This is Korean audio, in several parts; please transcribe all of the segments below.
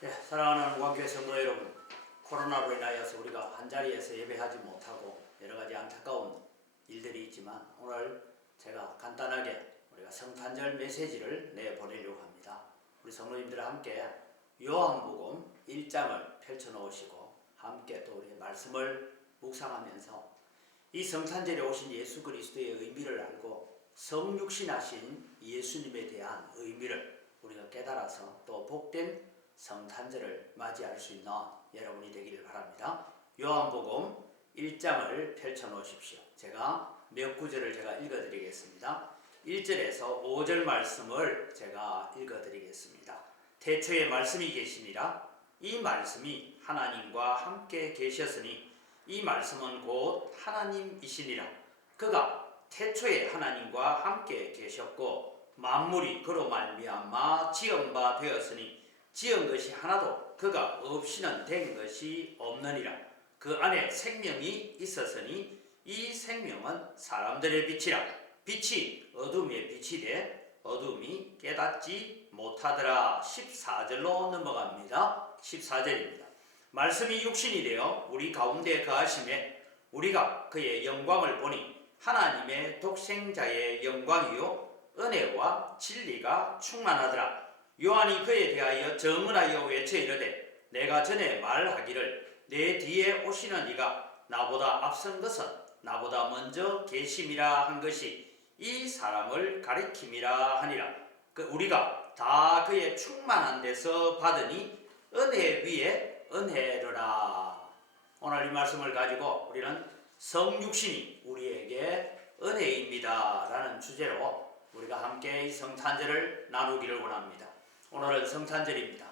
네, 사랑하는 우관교회 성도 여러분, 코로나로 인하여서 우리가 한 자리에서 예배하지 못하고 여러 가지 안타까운 일들이 있지만 오늘 제가 간단하게 우리가 성탄절 메시지를 내보내려고 합니다. 우리 성도님들과 함께 요한복음 1장을 펼쳐놓으시고 함께 또 우리의 말씀을 묵상하면서 이 성탄절에 오신 예수 그리스도의 의미를 알고 성육신하신 예수님에 대한 의미를 우리가 깨달아서 또 복된 성탄절을 맞이할 수 있는 여러분이 되기를 바랍니다. 요한복음 1장을 펼쳐 놓으십시오. 제가 몇 구절을 제가 읽어 드리겠습니다. 1절에서 5절 말씀을 제가 읽어 드리겠습니다. 태초에 말씀이 계시니라 이 말씀이 하나님과 함께 계셨으니 이 말씀은 곧 하나님이시니라 그가 태초에 하나님과 함께 계셨고 만물이 그로 말미암아 지은 바 되었으니 지은 것이 하나도 그가 없이는 된 것이 없느니라. 그 안에 생명이 있었으니 이 생명은 사람들의 빛이라. 빛이 어둠의 빛이 돼 어둠이 깨닫지 못하더라. 14절로 넘어갑니다. 14절입니다. 말씀이 육신이 되어 우리 가운데 거하심에 우리가 그의 영광을 보니 하나님의 독생자의 영광이요. 은혜와 진리가 충만하더라 요한이 그에 대하여 정언하여 외쳐 이르되 내가 전에 말하기를 내 뒤에 오시는 이가 나보다 앞선 것은 나보다 먼저 계심이라 한 것이 이 사람을 가리킴이라 하니라. 그 우리가 다 그의 충만한 데서 받으니 은혜 위에 은혜로라. 오늘 이 말씀을 가지고 우리는 성육신이 우리에게 은혜입니다 라는 주제로 우리가 함께 이 성탄절을 나누기를 원합니다 오늘은 성탄절입니다.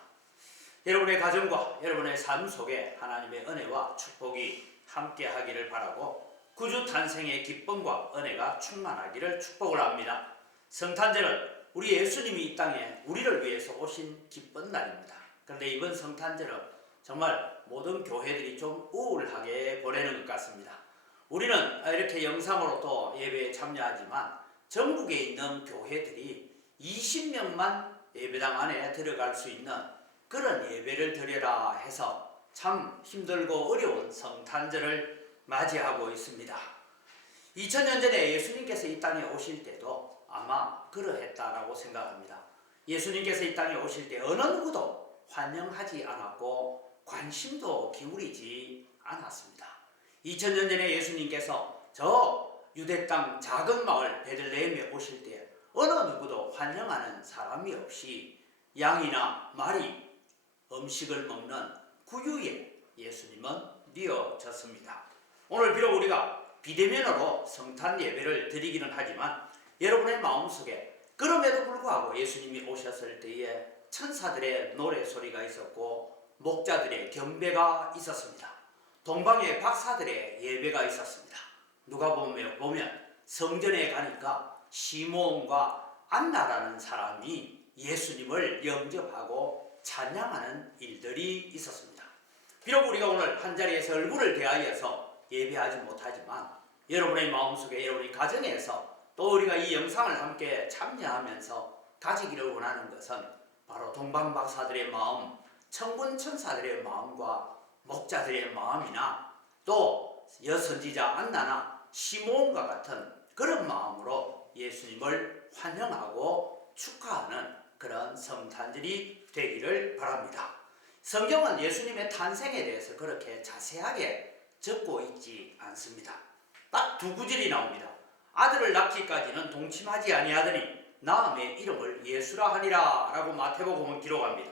여러분의 가정과 여러분의 삶 속에 하나님의 은혜와 축복이 함께 하기를 바라고 구주 탄생의 기쁨과 은혜가 충만하기를 축복을 합니다. 성탄절은 우리 예수님이 이 땅에 우리를 위해서 오신 기쁜 날입니다. 그런데 이번 성탄절은 정말 모든 교회들이 좀 우울하게 보내는 것 같습니다. 우리는 이렇게 영상으로 또 예배에 참여하지만 전국에 있는 교회들이 20명만 예배당 안에 들어갈 수 있는 그런 예배를 드려라 해서 참 힘들고 어려운 성탄절을 맞이하고 있습니다. 2000년 전에 예수님께서 이 땅에 오실 때도 아마 그러했다라고 생각합니다. 예수님께서 이 땅에 오실 때 어느 누구도 환영하지 않았고 관심도 기울이지 않았습니다. 2000년 전에 예수님께서 저 유대 땅 작은 마을 베들레헴에 오실 때 어느 누구도 환영하는 사람이 없이 양이나 말이 음식을 먹는 구유에 예수님은 뉘어졌습니다. 오늘 비록 우리가 비대면으로 성탄 예배를 드리기는 하지만 여러분의 마음속에 그럼에도 불구하고 예수님이 오셨을 때에 천사들의 노래 소리가 있었고 목자들의 경배가 있었습니다. 동방의 박사들의 예배가 있었습니다. 누가 보면, 보면 성전에 가니까 시몬과 안나라는 사람이 예수님을 영접하고 찬양하는 일들이 있었습니다. 비록 우리가 오늘 한 자리에서 얼굴을 대하여서 예배하지 못하지만 여러분의 마음속에 여러분의 가정에서 또 우리가 이 영상을 함께 참여하면서 가지기를 원하는 것은 바로 동방박사들의 마음, 천군 천사들의 마음과 목자들의 마음이나 또 여선지자 안나나 시몬과 같은 그런 마음으로 예수님을 환영하고 축하하는 그런 성탄절이 되기를 바랍니다. 성경은 예수님의 탄생에 대해서 그렇게 자세하게 적고 있지 않습니다. 딱 두 구절이 나옵니다. 아들을 낳기까지는 동침하지 아니하더니 나음의 이름을 예수라 하니라 라고 마태복음은 기록합니다.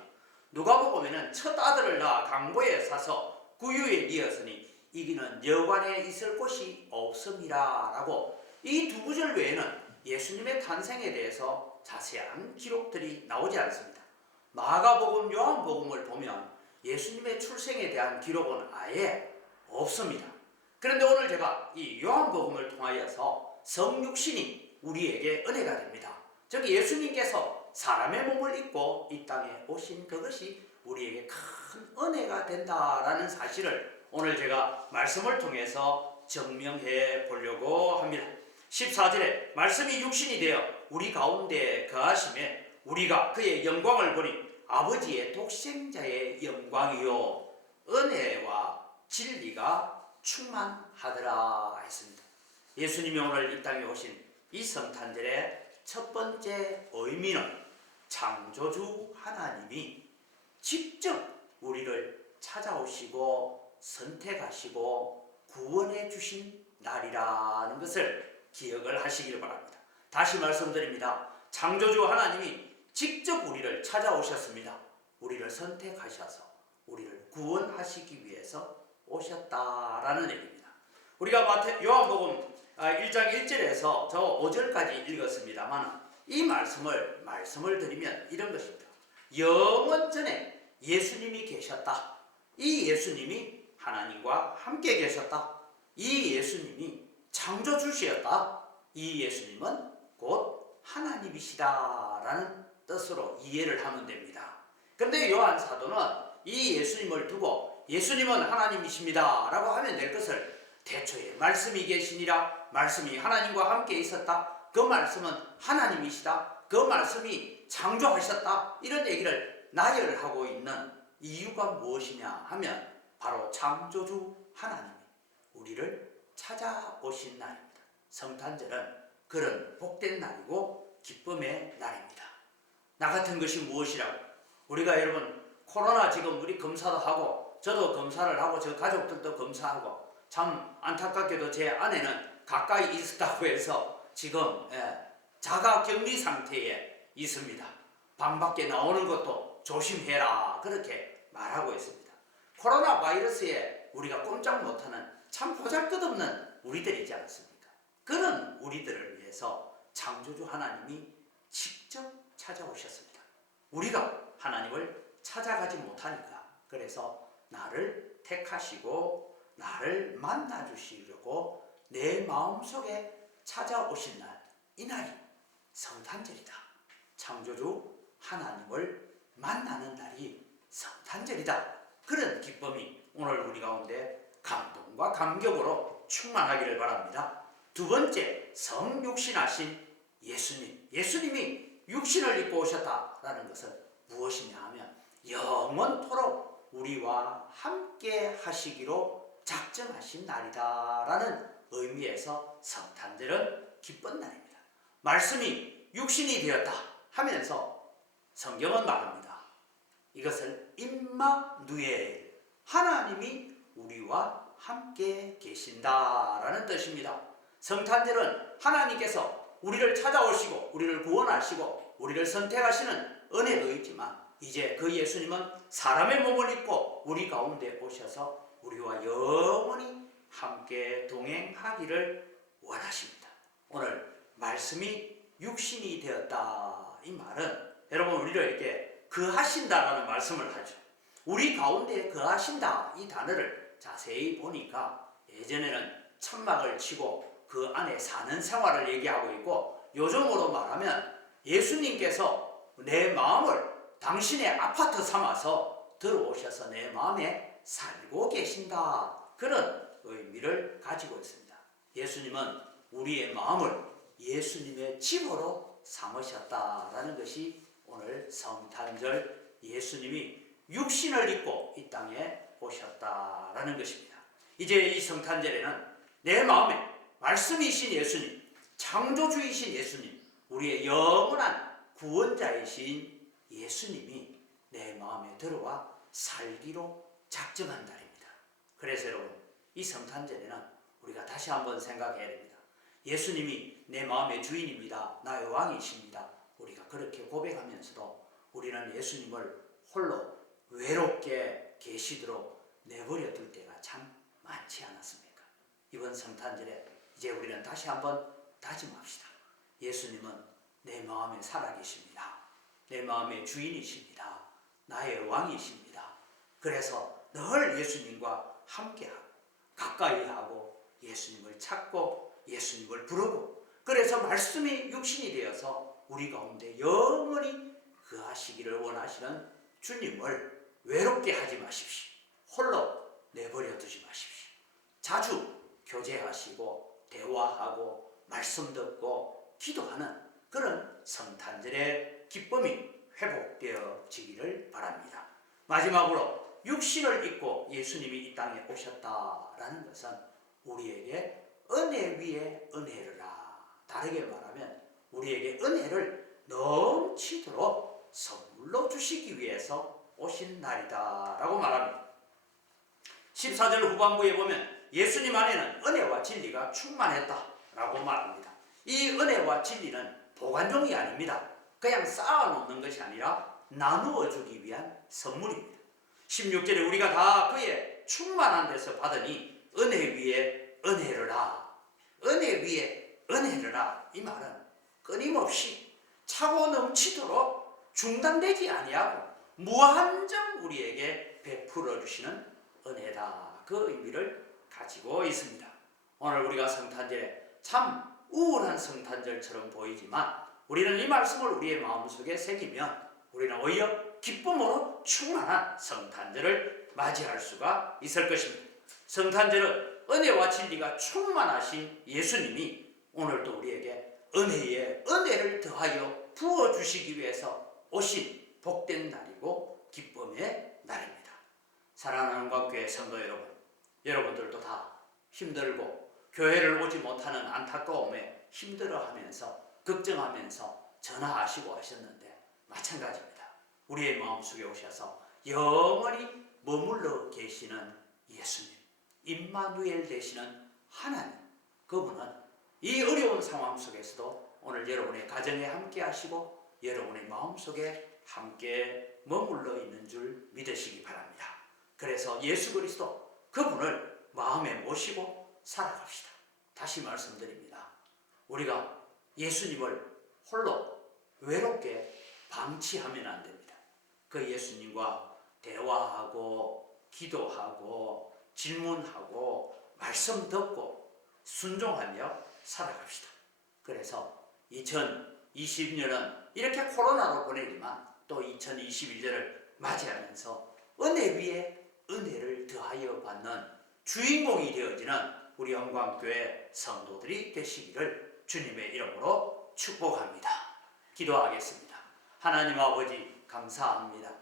누가복음에는 첫 아들을 낳아 강보에 사서 구유에 뉘었으니 이기는 여관에 있을 곳이 없음이라 라고 이 두 구절 외에는 예수님의 탄생에 대해서 자세한 기록들이 나오지 않습니다. 마가복음, 요한복음을 보면 예수님의 출생에 대한 기록은 아예 없습니다. 그런데 오늘 제가 이 요한복음을 통하여서 성육신이 우리에게 은혜가 됩니다. 즉 예수님께서 사람의 몸을 입고 이 땅에 오신 그것이 우리에게 큰 은혜가 된다라는 사실을 오늘 제가 말씀을 통해서 증명해 보려고 합니다. 14절에 말씀이 육신이 되어 우리 가운데 거하심에 우리가 그의 영광을 보니 아버지의 독생자의 영광이요 은혜와 진리가 충만하더라 했습니다. 예수님이 오늘 이 땅에 오신 이 성탄절의 첫 번째 의미는 창조주 하나님이 직접 우리를 찾아오시고 선택하시고 구원해 주신 날이라는 것을 기억을 하시길 바랍니다. 다시 말씀드립니다. 창조주 하나님이 직접 우리를 찾아오셨습니다. 우리를 선택하셔서 우리를 구원하시기 위해서 오셨다라는 얘기입니다. 우리가 요한복음 1장 1절에서 저 5절까지 읽었습니다만 이 말씀을 말씀을 드리면 이런 것입니다. 영원 전에 예수님이 계셨다. 이 예수님이 하나님과 함께 계셨다. 이 예수님이 창조주시였다. 이 예수님은 곧 하나님이시다라는 뜻으로 이해를 하면 됩니다. 그런데 요한 사도는 이 예수님을 두고 예수님은 하나님이십니다라고 하면 될 것을 대초에 말씀이 계시니라 말씀이 하나님과 함께 있었다. 그 말씀은 하나님이시다. 그 말씀이 창조하셨다. 이런 얘기를 나열하고 있는 이유가 무엇이냐 하면 바로 창조주 하나님이 우리를 찾아오신 날입니다. 성탄절은 그런 복된 날이고 기쁨의 날입니다. 나 같은 것이 무엇이라고? 우리가 여러분 코로나 지금 우리 검사도 하고 저도 검사를 하고 저 가족들도 검사하고 참 안타깝게도 제 아내는 가까이 있었다고 해서 지금 예, 자가 격리 상태에 있습니다. 방 밖에 나오는 것도 조심해라 그렇게 말하고 있습니다. 코로나 바이러스에 우리가 꼼짝 못하는 참 보잘것없는 우리들이지 않습니까? 그런 우리들을 위해서 창조주 하나님이 직접 찾아오셨습니다. 우리가 하나님을 찾아가지 못하니까 그래서 나를 택하시고 나를 만나 주시려고 내 마음속에 찾아오신 날, 이 날이 성탄절이다. 창조주 하나님을 만나는 날이 성탄절이다. 그런 기쁨이 오늘 우리 가운데 감동과 감격으로 충만하기를 바랍니다. 두 번째, 성육신하신 예수님. 예수님이 육신을 입고 오셨다라는 것은 무엇이냐 하면 영원토록 우리와 함께 하시기로 작정하신 날이다라는 의미에서 성탄절은 기쁜 날입니다. 말씀이 육신이 되었다 하면서 성경은 말합니다. 이것을 임마 누엘 하나님이 우리와 함께 계신다라는 뜻입니다. 성탄절은 하나님께서 우리를 찾아오시고 우리를 구원하시고 우리를 선택하시는 은혜도 있지만 이제 그 예수님은 사람의 몸을 입고 우리 가운데 오셔서 우리와 영원히 함께 동행하기를 원하십니다. 오늘 말씀이 육신이 되었다 이 말은 여러분 우리를 이렇게 그하신다라는 말씀을 하죠. 우리 가운데 그하신다 이 단어를 자세히 보니까 예전에는 천막을 치고 그 안에 사는 생활을 얘기하고 있고 요즘으로 말하면 예수님께서 내 마음을 당신의 아파트 삼아서 들어오셔서 내 마음에 살고 계신다. 그런 의미를 가지고 있습니다. 예수님은 우리의 마음을 예수님의 집으로 삼으셨다라는 것이 오늘 성탄절 예수님이 육신을 입고 이 땅에 오셨다라는 것입니다. 이제 이 성탄절에는 내 마음에 말씀이신 예수님, 창조주이신 예수님, 우리의 영원한 구원자이신 예수님이 내 마음에 들어와 살기로 작정한 날입니다. 그래서 여러분, 이 성탄절에는 우리가 다시 한번 생각해야 됩니다. 예수님이 내 마음의 주인입니다. 나의 왕이십니다. 우리가 그렇게 고백하면서도 우리는 예수님을 홀로 외롭게 계시도록 내버려 둘 때가 참 많지 않았습니까? 이번 성탄절에 이제 우리는 다시 한번 다짐합시다. 예수님은 내 마음에 살아계십니다. 내 마음의 주인이십니다. 나의 왕이십니다. 그래서 늘 예수님과 함께하고 가까이 하고 예수님을 찾고 예수님을 부르고 그래서 말씀이 육신이 되어서 우리 가운데 영원히 그하시기를 원하시는 주님을 외롭게 하지 마십시오. 홀로 내버려 두지 마십시오. 자주 교제하시고 대화하고 말씀 듣고 기도하는 그런 성탄절의 기쁨이 회복되어 부어지기를 바랍니다. 마지막으로 육신을 입고 예수님이 이 땅에 오셨다라는 것은 우리에게 은혜 위에 은혜를라. 다르게 말하면 우리에게 은혜를 넘치도록 선물로 주시기 위해서 오신 날이다 라고 말합니다. 14절 후반부에 보면 예수님 안에는 은혜와 진리가 충만했다 라고 말합니다. 이 은혜와 진리는 보관종이 아닙니다. 그냥 쌓아놓는 것이 아니라 나누어 주기 위한 선물입니다. 16절에 우리가 다 그의 충만한 데서 받으니 은혜 위에 은혜를라. 은혜 위에 은혜를라. 이 말은 끊임없이 차고 넘치도록 중단되지 아니하고 무한정 우리에게 베풀어 주시는 은혜다. 그 의미를 가지고 있습니다. 오늘 우리가 성탄절에 참 우울한 성탄절처럼 보이지만 우리는 이 말씀을 우리의 마음속에 새기면 우리는 오히려 기쁨으로 충만한 성탄절을 맞이할 수가 있을 것입니다. 성탄절은 은혜와 진리가 충만하신 예수님이 오늘도 우리에게 은혜에 은혜를 더하여 부어 주시기 위해서 오신 복된 날이고 기쁨의 날입니다. 사랑하는 광교회 성도 여러분, 여러분들도 다 힘들고 교회를 오지 못하는 안타까움에 힘들어하면서 걱정하면서 전화하시고 하셨는데 마찬가지입니다. 우리의 마음속에 오셔서 영원히 머물러 계시는 예수님, 임마누엘 되시는 하나님, 그분은 이 어려운 상황 속에서도 오늘 여러분의 가정에 함께 하시고 여러분의 마음속에 함께 머물러 있는 줄 믿으시기 바랍니다. 그래서 예수 그리스도 그분을 마음에 모시고 살아갑시다. 다시 말씀드립니다. 우리가 예수님을 홀로 외롭게 방치하면 안 됩니다. 그 예수님과 대화하고 기도하고 질문하고 말씀 듣고 순종하며 살아갑시다. 그래서 2020년은 이렇게 코로나로 보내지만 또 2021년을 맞이하면서 은혜 위에 은혜를 더하여 받는 주인공이 되어지는 우리 영광교회 성도들이 되시기를 주님의 이름으로 축복합니다. 기도하겠습니다. 하나님 아버지 감사합니다.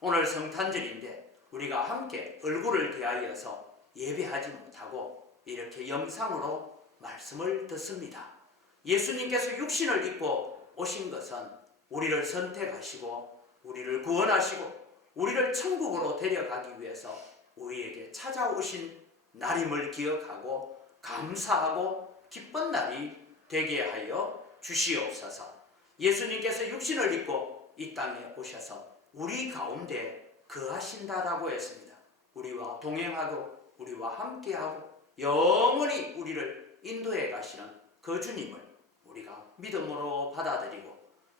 오늘 성탄절인데 우리가 함께 얼굴을 대하여서 예배하지 못하고 이렇게 영상으로 말씀을 듣습니다. 예수님께서 육신을 입고 오신 것은 우리를 선택하시고 우리를 구원하시고 우리를 천국으로 데려가기 위해서 우리에게 찾아오신 날임을 기억하고 감사하고 기쁜 날이 되게 하여 주시옵소서. 예수님께서 육신을 입고 이 땅에 오셔서 우리 가운데 거하신다라고 했습니다. 우리와 동행하고 우리와 함께하고 영원히 우리를 인도해 가시는 그 주님을 우리가 믿음으로 받아들이고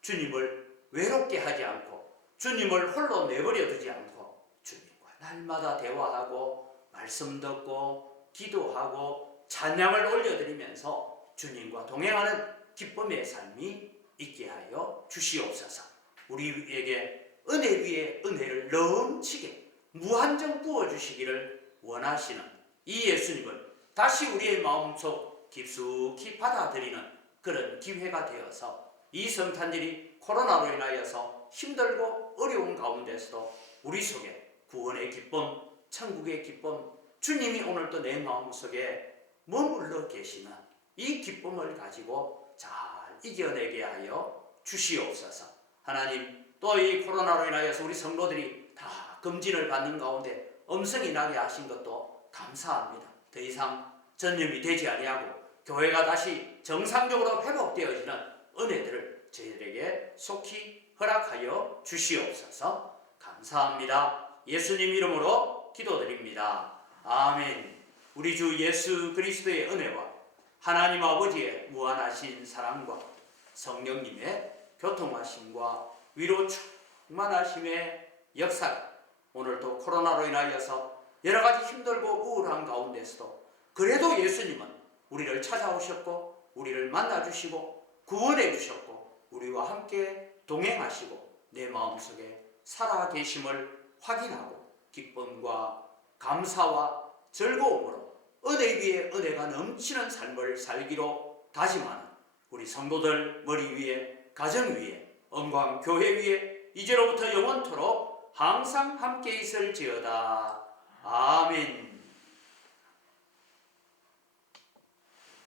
주님을 외롭게 하지 않고 주님을 홀로 내버려 두지 않고 주님과 날마다 대화하고 말씀 듣고 기도하고 찬양을 올려드리면서 주님과 동행하는 기쁨의 삶이 있게 하여 주시옵소서. 우리에게 은혜 위에 은혜를 넘치게 무한정 부어 주시기를 원하시는 이 예수님을 다시 우리의 마음속 깊숙이 받아들이는 그런 기회가 되어서 이 성탄절이 코로나로 인하여서 힘들고 어려운 가운데서도 우리 속에 구원의 기쁨, 천국의 기쁨, 주님이 오늘도 내 마음 속에 머물러 계시는 이 기쁨을 가지고 잘 이겨내게 하여 주시옵소서. 하나님, 또 이 코로나로 인하여서 우리 성도들이 다 금진을 받는 가운데 음성이 나게 하신 것도 감사합니다. 더 이상 전염이 되지 아니하고 교회가 다시 정상적으로 회복되어지는 은혜들을 저희들에게 속히 허락하여 주시옵소서. 감사합니다. 예수님 이름으로 기도드립니다. 아멘. 우리 주 예수 그리스도의 은혜와 하나님 아버지의 무한하신 사랑과 성령님의 교통하심과 위로 충만하심의 역사가 오늘도 코로나로 인하여서 여러 가지 힘들고 우울한 가운데서도 그래도 예수님은 우리를 찾아오셨고 우리를 만나 주시고 구원해 주셨고 우리와 함께 동행하시고 내 마음속에 살아 계심을 확인하고 기쁨과 감사와 즐거움으로 은혜 위에 은혜가 넘치는 삶을 살기로 다짐하는 우리 성도들 머리 위에 가정 위에 영광 교회 위에 이제로부터 영원토록 항상 함께 있을지어다. 아멘.